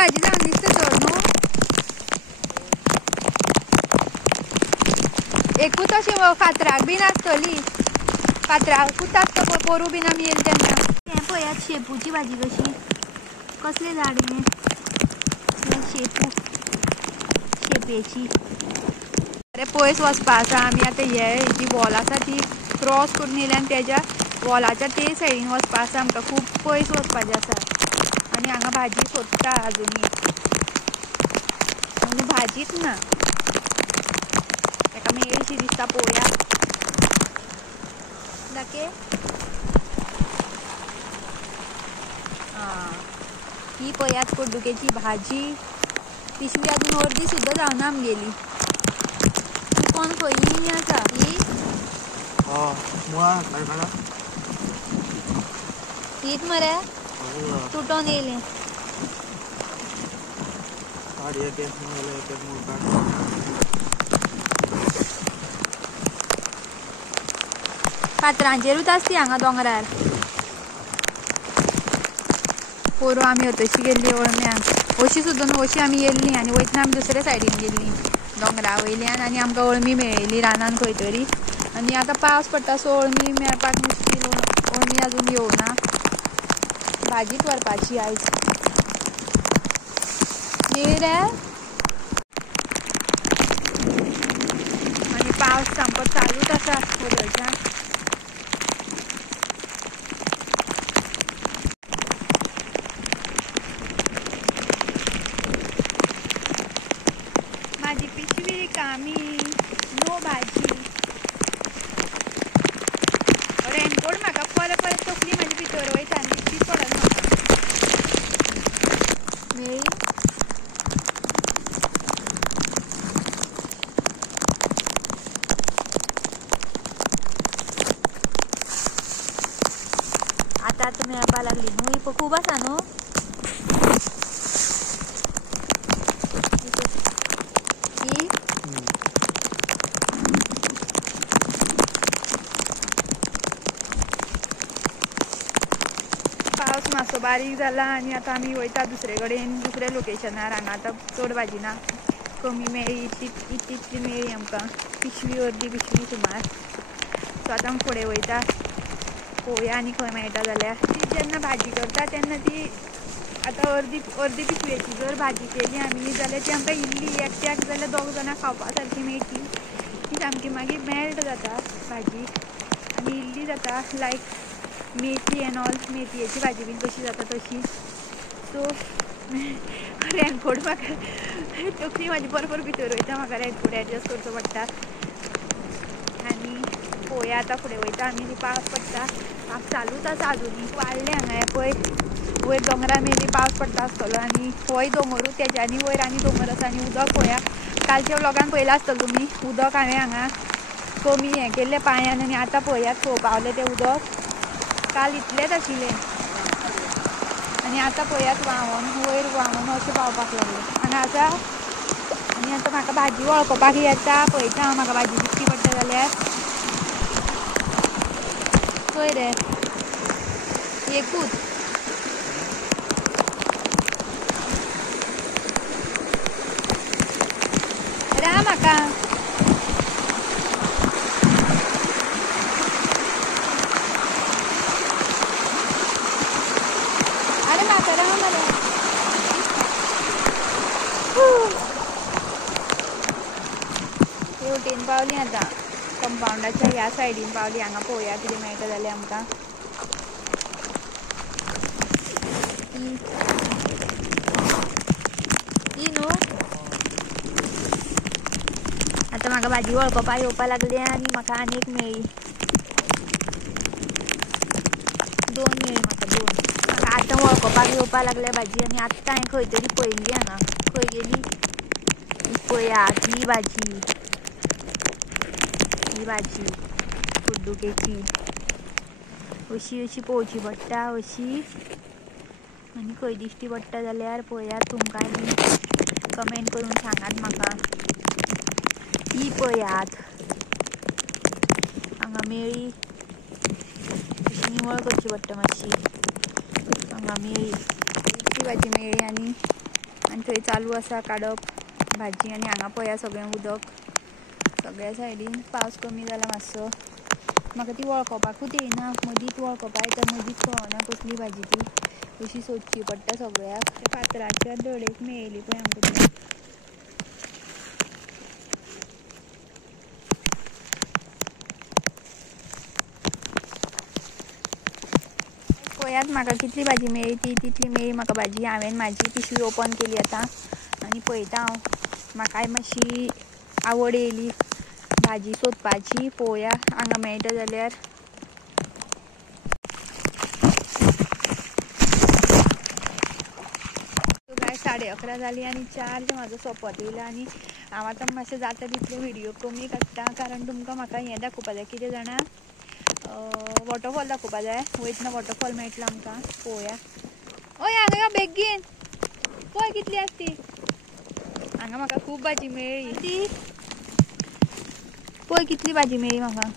भाजी जावन दिसता चड न्हू. एकूच अशी फातराक बीन आसतली. फातराकूच आसता पळय पोरू बीन आमी येयली तेन्ना. हें पळयात शेपूची भाजी कशी. कसलें झाड हें. शेपू शेपेची. अरे पयस वचपा आसा आमी आतां ही वॉल आसा ती क्रॉस करून येयली आनी तेज्या वॉलाच्या ते सायडीन वचपा आसा आमकां. खूब पयस वचपाचें आसा आनी हांगा भाजी सोदता आजुनी. पूण भाजीच ना. ताका मेळशी दिसता पळोवया. दाखय. ही पळयात कुड्डुकेची भाजी. पिशवी अजून अर्दी सुद्दां जावना आमगेली. कोण खंय ही आसा ही. हीच मरे तुटोन येयलें. फातरांचेरूच आसती हांगा दोंगरार. पोरू आमी अतशी गेल्ली अळम्यांक. अशी सुद्दां न्हू अशी आमी येयल्ली आनी वयतना आमी दुसरे सायडीन गेल्ली दोंगरा वयल्यान आनी आमकां अळमी मेळ्ळी रानान खंय तरी. आनी आतां पावस पडटा सो अळमी मेळपाक मुश्कील. अळमी अजून येवना. भाजीच व्हरपाची आयज. येय रे. आनी पावस सामको चालूच आसा वदळच्यान. माझी पिशवी रिकामी. नो भाजी. रेनकोट म्हाका परत परत तकली म्हाजी भितर वयता आनी दिश्टीच पडना म्हाका. मेळ्ळी. आतां मेळपा लागली न्हू. ही खूब आसा न्हू. पावस मातसो बारीक जाला आनी आतां आमी वयता दुसरे कडेन दुसऱ्या लोकेशनार. हांगा आतां चड भाजी ना. कमी मेळ्ळी इतली मेळ्ळी आमकां. पिशवी अर्दी पिशवी सुमार. सो आतां फुडें वयता. पळोवया आनी खंय मेळटा जाल्यार. ती जेन्ना भाजी करता तेन्ना ती आतां अर्दी पिशवेची जर भाजी केली आमी जाल्यार ती आमकां इल्ली एकट्याक जाल्यार दोग जाणां खावपा सारकी मेळटली. ती सामकी मागीर मेल्ट जाता भाजी आनी इल्ली जाता. लायक मेथी एन ऑल. मेथयेची भाजी बीन कशी जाता तशी. सो रेनकोट म्हाका तकली म्हाजी बरोबर भितर वयता. म्हाका रेनकोट एडजस्ट करचो पडटा. आनी पळोवया आतां फुडें वयता आमी. पावस पडटा. पावस चालूच आसा आजुनी. वाडलें हांगा हें पळय. वयर दोंगरा मेली पावस पडटा आसतलो आनी होय दोंगरूच तेज्यानी वयर आनी दोंगर आसा. आनी उदक पळोवया. कालच्या व्लॉगान पळयलां आसतलें तुमी. उदक हांवें हांगा कमी हें केल्लें पांयान आनी आतां पळयात खंय पावलें तें उदक. काल इतलेंच आशिल्लें आनी आतां पळयात व्हांवोन वयर व्हांवोन अशें पावपाक लागलें. आनी आतां म्हाका भाजी वळखपाक येता. पळयता हांव म्हाका भाजी दिश्टी पडटा जाल्यार. खंय रे. एकूच. राव म्हाका. अरे म्हाका राव मरे. हेवटेन पावली आतां. कंपाउंडाच्या ह्या सायडीन पावली. हांगा पळोवया कितें मेळटा जाल्यार आमकां. ही न्हू. आतां म्हाका भाजी वळखपाक येवपा लागली आनी म्हाका आनी एक मेळ्ळी. दोन मेळ्ळी म्हाका. म्हाका आतां वळखपाक येवपा लागल्या भाजी. आनी आत्तां हांवें खंय तरी पळयल्ली हांगा. खंय गेली. ही पळयात ही भाजी. ही भाजी कुड्डुकेची. अशी पळोवची पडटा अशी. आनी खंय दिश्टी पडटा जाल्यार पळयात तुमकां बी कमेंट करून सांगात म्हाका. ही पळयात हांगा मेळ्ळी. अशी निवळ करची पडटा मातशी. हांगा मेळ्ळी. इतली भाजी मेळ्ळी आनी आनी थंय चालू आसा काडप भाजी. आनी हांगा पळया सगळें उदक, सगळ्या सायडीन पावस कमी जाला मातसो. म्हाका ती वळखोपाकूच येयना, मदींच वळखोपा येता, मदींच कळना कसली भाजी ती, अशी सोदची पडटा सगळ्याक. फातराच्या दडेक मेळयली पळय आमकां ती. पळयात म्हाका कितली भाजी मेळ्ळी ती, तितली मेळ्ळी म्हाका भाजी. हांवें म्हाजी पिशवी ओपन केली आतां आनी पळयता हांव. म्हाकाय मातशी आवड येयली भाजी सोदपाची. पळोवया हांगा मेळटा जाल्यार. काय 11:30 जाली आनी चार्ज म्हाजो सोंपत येयला. आनी हांव आतां मातशें जाता तितले व्हिडियो कमी काडटा, कारण तुमकां म्हाका हें दाखोवपा जाय, कितें जाणा, वॉटरफॉल दाखोवपा जाय. वयतना वॉटरफॉल मेळटलो आमकां, पळोवया. ओय हांगा यो बेगीन, पळय कितली आसा ती. हांगा म्हाका खूब भाजी मेळ्ळी ती, पळय कितली भाजी मेळ्ळी म्हाका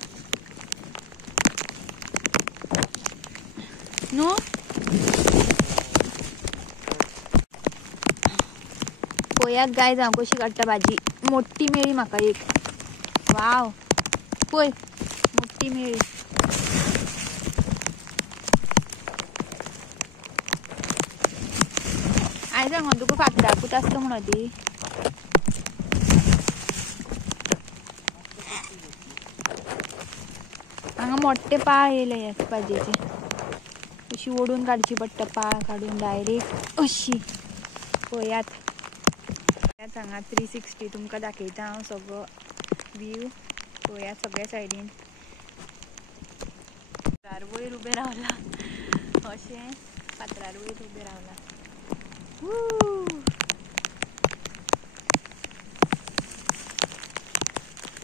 न्हू. पळयात गायज हांव कशी काडटा भाजी. मोठी मेळ्ळी म्हाका एक. वाव, पळय मोठी मेळ्ळी. हांवें सांगून तुका फातराकूच आसता म्हणून ती. हांगा मोठे पाळ येयले ह्या भाजयेचे. अशी ओडून काडची पडटा, पाळ काडून डायरेक्ट अशी. पळयात हांगा 360 तुमकां दाखयता हांव सगळो व्यू. पळयात सगळ्या सायडीन. फातरार वयर उबें रावला, अशें फातरार वयर उबें रावला.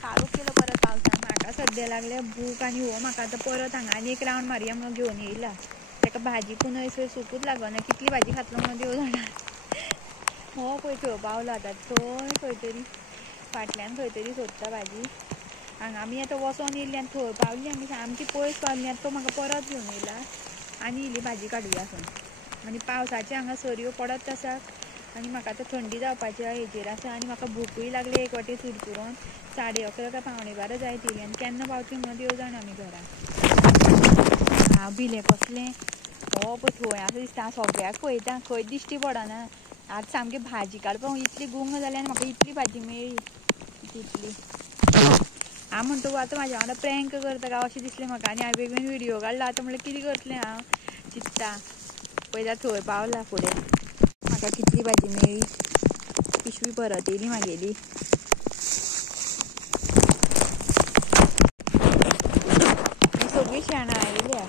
काळोख केलो परत पावसान. म्हाका सद्या लागल्या भूक आनी हो म्हाका आतां परत हांगा आनी एक रावंड मारया म्हणून घेवन येयला. ताका भाजी पुनय थंय सुकूच लागना, कितली भाजी खातलो म्हणून देव जाणा. हो पळय थंय पावलो आतां, थंय खंय तरी फाटल्यान खंय तरी सोदता भाजी. हांगा आमी आतां वचोन येयल्ली आनी थंय पावल्ली आमी, सामकी पयस पावल्ली. आतां तो म्हाका परत घेवन येयला आनी इल्ली भाजी काडुया खंय. आनी पावसाचे हांगा सरयो पडत आसा आनी म्हाका आतां थंडी जावपाच्या हेजेर आसा. आनी म्हाका भुकूय लागली एक वाटी चुरचुरोन. 11:30 काय 11:15 जायत येयली आनी केन्ना पावतली म्हणून देव जाणा आमी घरा. हांव भिलें कसलें. हो पळय थंय आसा दिसता, हांव सगळ्याक पळयता खंयच दिश्टी पडना. आतां सामकी भाजी काडपाक इतली गुंग जाली आनी म्हाका इतली भाजी मेळ्ळी तितली. हांव म्हणटा आतां म्हाज्या वांगडा प्रँक करता काय अशें दिसलें म्हाका. आनी हांवें बेगीन व्हिडियो काडला. आतां म्हणल्यार कितें करतलें हांव चिंत्ता. पळयता थंय पावला फुडें. म्हाका कितली भाजी मेळ्ळी. पिशवी परत येयली म्हागेली. सगळीं शेणां आयल्या.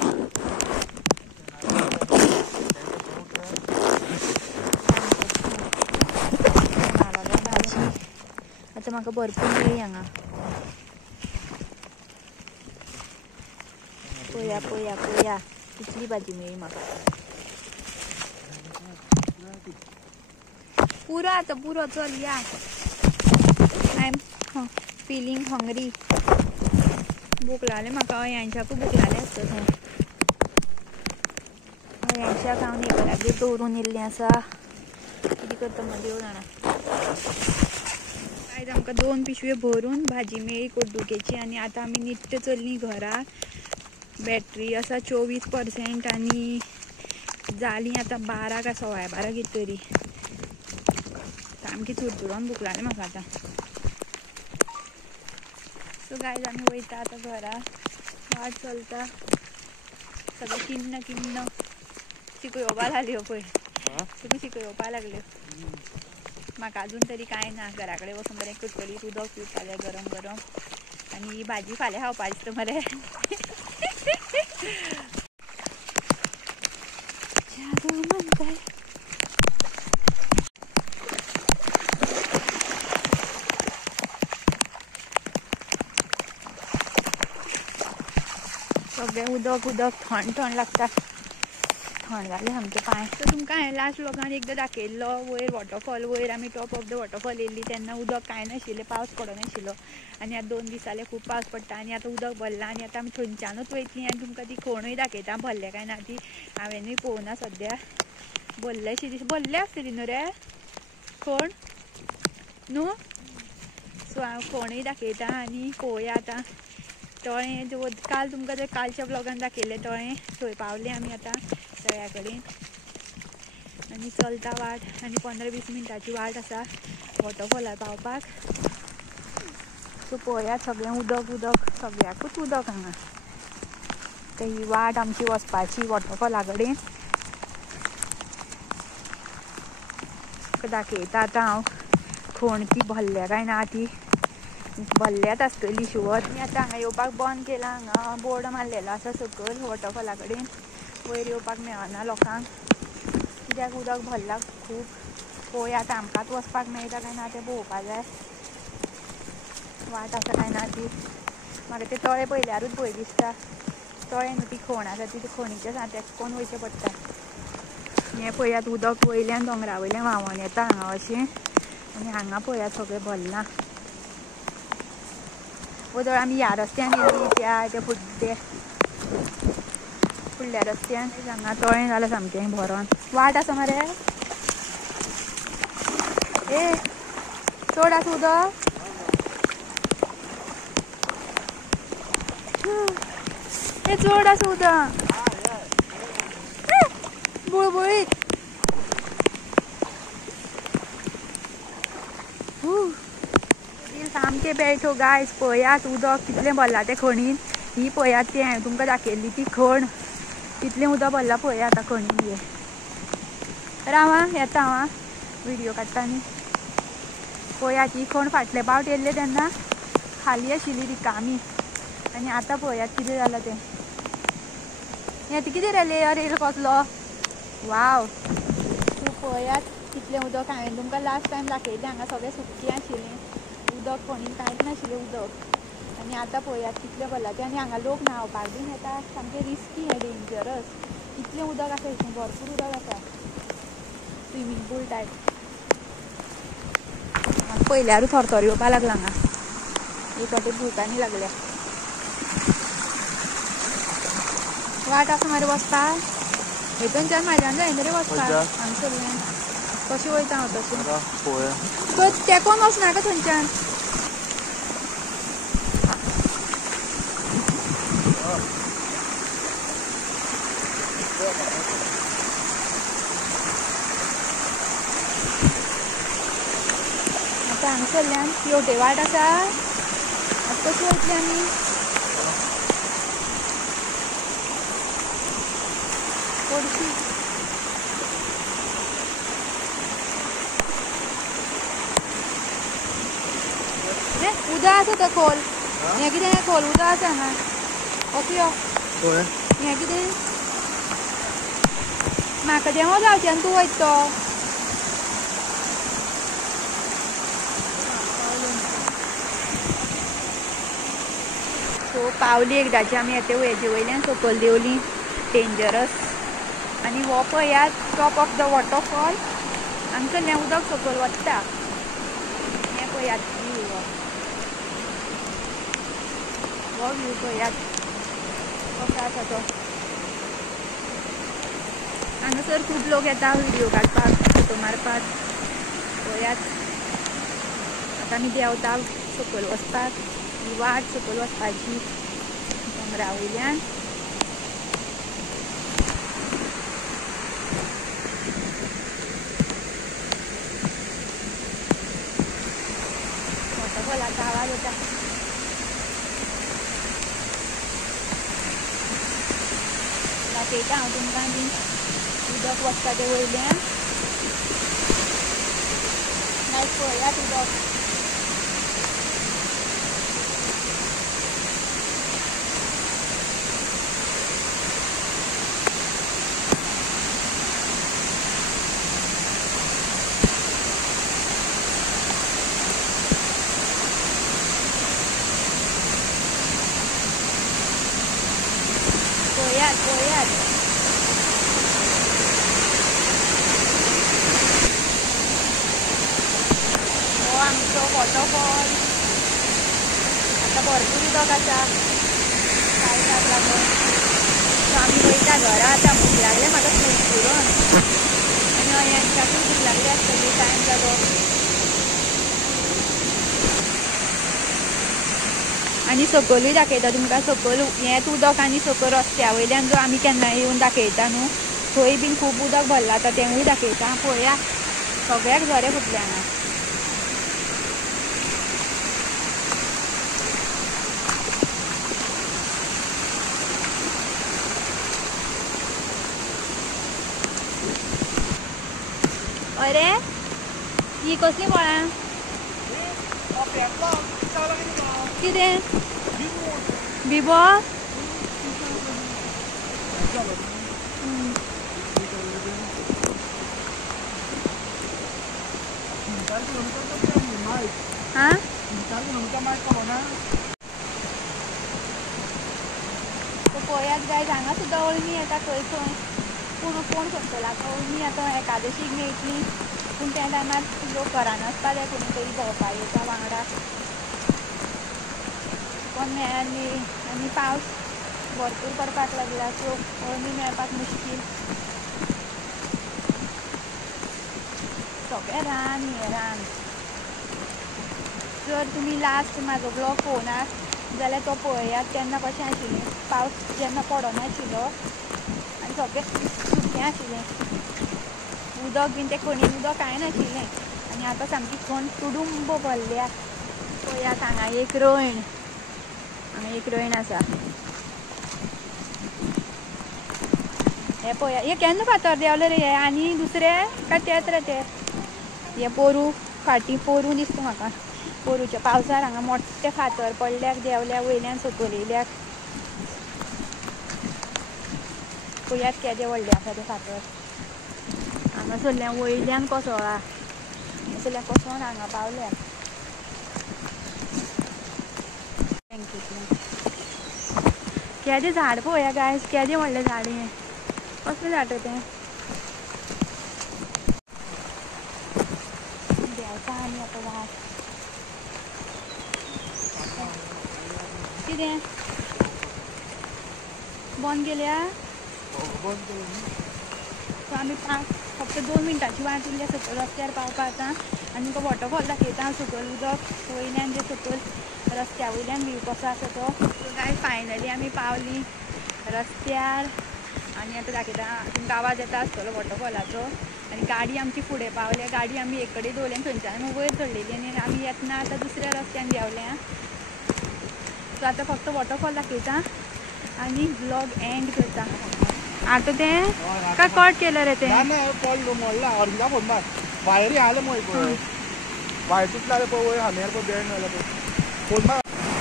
भाजी आतां म्हाका भरपूर मेळ्ळी हांगा. पळया पळया पळया कितली भाजी मेळ्ळी म्हाका. पुरो आतां पुरो, चल या. I am feeling hungry. भूक लागली म्हाका. अयांशाकूय भूक लागली आसता थंय. अयांशाक हांव नेबरागेर दवरून येयल्लें आसा. कितें करता म्हणून देव जाणा. आयज आमकां 2 पिशव्यो भरून भाजी मेळ्ळी कोड्डुकेची. आनी आतां आमी निट्ट चल्लीं घरा. बॅटरी आसा 24% आनी जालीं आतां 12 काय 12:15 कितें तरी. सामकी चुरचुरोन भूक लागली म्हाका आतां. सो गायज आमी वयता आतां घरा. वाट चलता सगळें किन्न किन्न. शिको येवपा लागल्यो पळय, तुमी शिको येवपा लागल्यो. म्हाका अजून तरी कांय ना. घरा कडेन वचून बरें कटकटीत उदक पिवपा जाय गरम गरम. आनी ही भाजी फाल्यां खावपा दिसता मरे. जादू म्हणटाय. सगळें उदक उदक थंड थंड लागता. थंड जाले सामके पांय. तर तुमकां हांवें लास्ट व्लॉगान एकदां दाखयल्लो वयर वॉटरफॉल. वयर आमी टॉप ऑफ द वॉटरफॉल येयल्ली तेन्ना उदक कांय नाशिल्लें, पावस पडनाशिल्लो. आनी आतां 2 दीस जाले खूब पावस पडटा आनी आतां उदक भरलां. आनी आतां आमी थंयच्यानूच वयतलीं आनी तुमकां ती खणूय दाखयता. भरलें काय ना ती हांवेनूय पळोवना सद्या. भरलें शी भरलें आसतली न्हू रे. कोण न्हू सो हांव कोणूय दाखयता आनी पळोवया आतां तळें जो काल तुमकां ते कालच्या ब्लॉगान दाखयलें तळें थंय पावलें आमी आतां तळ्या कडेन आनी चलता वाट आनी 15-20 मिनटांची वाट आसा वॉटरफॉलार पावपाक सो पळोवया सगळें उदक उदक सगळ्याकूच उदक हांगा ते ही वाट आमची वचपाची वॉटरफॉला कडेन दाखयता आतां हांव खण ती भरल्या काय ना ती भरल्यात आसतली शुवर आनी आतां हांगा येवपाक बंद केलां हांगा बोर्ड मारलेलो आसा सकयल वॉटरफॉला कडेन वयर येवपाक मेळना लोकांक कित्याक उदक भरलां खूब पळोवया आतां आमकांच वचपाक मेळटा काय ना तें पळोवपाक जाय वाट आसा काय ना ती म्हाका ते तळें पयल्यारूच भंय दिसता तळें न्हू ती खण आसा ती खणीच्या सांत्याक कोण वयचें पडटा हें पळयात उदक वयल्यान दोंगरा वयल्यान व्हांवोन येता हांगा अशें आनी हांगा पळयात सगळें भरलां वदळ आमी ह्या रस्त्यान येयली त्या फुडल्या रस्त्यान हांगा तळें जालां सामकें भरोन वाट आसा मरे ए चड आसा उदक ए चड आसा उदक बुळबुळीत सामकें पेळटो गायज पळयात उदक कितलें भरलां तें खणीन ही पळयात तें हांवें तुमकां दाखयल्ली ती खण कितलें उदक भरलां पळयात आतां खणीन हे राव आं येता हांव व्हिडियो काडटा न्ही पळयात ही खण फाटले पावट येयल्ले तेन्ना खाली आशिल्ली रिकामी आनी आतां पळयात कितें जालां तें हें कितें रे लेयर येयलो कसलो वाव तूं पळयात कितलें उदक हांवें तुमकां लास्ट टायम दाखयलें हांगा सगळें सुकें आशिल्लें उदक खणीन कांयच नाशिल्लें उदक आनी आतां पळयात कितलें भरलां तें आनी हांगा लोक न्हांवपाक बीन येता सामकें रिस्की हें डेंजरस कितलें उदक आसा हितून भरपूर उदक आसा स्विमींग पूल टायप म्हाका पयल्यारूच थरथर येवपाक लागला हांगा एक वाटेन भुतांनी लागल्या वाट आसा मरे वचपाक हेतूनच्यान म्हाज्यान जायना रे वचपाक हांगसरल्यान कशें वयता हांव तशें तो तेकोन वचनाका थंयच्यान आतां हांगसरल्यान हेवटे वाट आसा आतां कशी वयतली आमी पडशी उदक आसा तो खोल हें कितें खोल उदक आसा हांगा ओके यो हें कितें म्हाका देंवो जावचें आनी तूं वयत तो सो पावली एकदांची आमी येते हेजे वयल्यान सकयल देंवली डेंजरस आनी हो पळयात टॉप ऑफ द वॉटरफॉल हांगसरल्यान उदक सकयल वता हें पळयात व्यू हो व्यू पळयात कसो आसा तो हांगासर खूब लोक येता व्हिडियो काडपाक फोटो मारपाक पळयात आतां आमी देंवता सकयल वचपाक ही वाट सकयल वचपाची दोंगरा वयल्यान वॉटरफॉलाचो आवाज येता दाखयता हांव तुमकां बी उदक वचता ते वयल्यान नायक पळयात उदक पळयात हो आमचो वॉटरफॉल आतां भरपूर उदक आसा पावसाक लागून सो आमी वयता घरा आतां भूक लागलें म्हाका खूब करून आनी हांच्याकूय भूक लागली आसतली टायम जालो आनी सकयलूय दाखयता तुमकां. सकयल हेंच उदक आनी सकयल रस्त्या वयल्यान जो आमी केन्ना येवन दाखयता न्हू थंय बीन खूब उदक भरला आतां तेंवूय दाखयता. पळोवया सगळ्याक झरे फुटले हांगा. अरे ही कसली फळां कितें बिबो आं पळयात गायज हांगा सुद्दां अळमी येता खंय खंय. पूण कोण करतलो आतां अळमी आतां एकादशीक मेळटली पूण त्या टायमार लोक घरान आसता ते कोणी तरी भोंवपाक येता वांगडा कोण मेळ्ळी. आनी पावस भरपूर पडपाक लागला सो अळमी मेळपाक मुश्कील. सगळें रान हें रान. जर तुमी लास्ट म्हाजो ब्लॉग पळोवनात जाल्यार तो पळयात. तेन्ना कशें आशिल्लें पावस जेन्ना पडनाशिल्लो आनी सगळें सुकें आशिल्लें. उदक बीन तें खणीन उदक कांय नाशिल्लें आनी आतां सामकी खण तुडुंब भरल्या. पळयात हांगा एक रयण आसा. हे पळया हे केन्ना फातर देंवले रे हे आनी दुसरे काय तेच रे ते. हे पोरू फाटीं पोरू दिसता म्हाका. पोरूच्या पावसार हांगा मोठे फातर पडल्याक देंवल्या वयल्यान सकयल येयल्याक. पळयात केदे व्हडले आसा ते फातर. हांगासरल्यान वयल्यान कोसळ्ळा. हांगासरल्यान कोसळून हांगा पावल्यात. केदें झाड पळोवया गायज केदें व्हडलें झाड हें. कसलें झाड रे तें. देंवता आनी आतां झाड कितें बंद केल्या. सो आमी फक्त 2 मिनटांची वाट उरल्या सकयल रस्त्यार पावपा आतां. आनी तुमकां वॉटरफॉल दाखयता सकयल उदक वयल्यान जे सकयल रस्त्या वयल्यान व्हीव कसो आसा तो. सो गायज फायनली आमी पावली रस्त्यार आनी आतां दाखयता तुमकां आवाज येता आसतलो वॉटरफॉलाचो. आनी गाडी आमची फुडें पावल्या. गाडी आमी एक कडेन दवरली आनी थंयच्यान आमी वयर चडलेली आनी आमी येतना आतां दुसऱ्या रस्त्यान देंवल्या. सो आतां फक्त वॉटरफॉल दाखयता आनी ब्लॉग एंड करता. आतां तें काय कट केलं रे तें.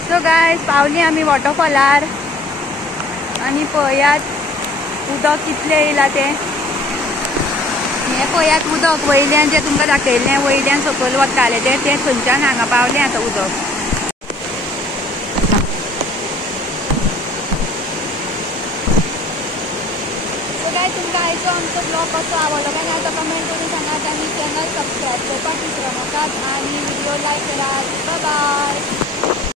सो गायज पावली आमी वॉटरफॉलार आनी पळयात उदक कितलें येयलां तें. हें पळयात उदक वयल्यान जें तुमकां दाखयलें वयल्यान सकयल वतालें तें थंयच्यान हांगा पावलें आतां उदक. तुमकां आयचो आमचो ब्लॉग कसो आवडलो काय आतां कमेंट करून सांगात आनी चॅनल सबस्क्रायब करपाक विसरू नाकात आनी व्हिडिओ लायक करात. Bye bye.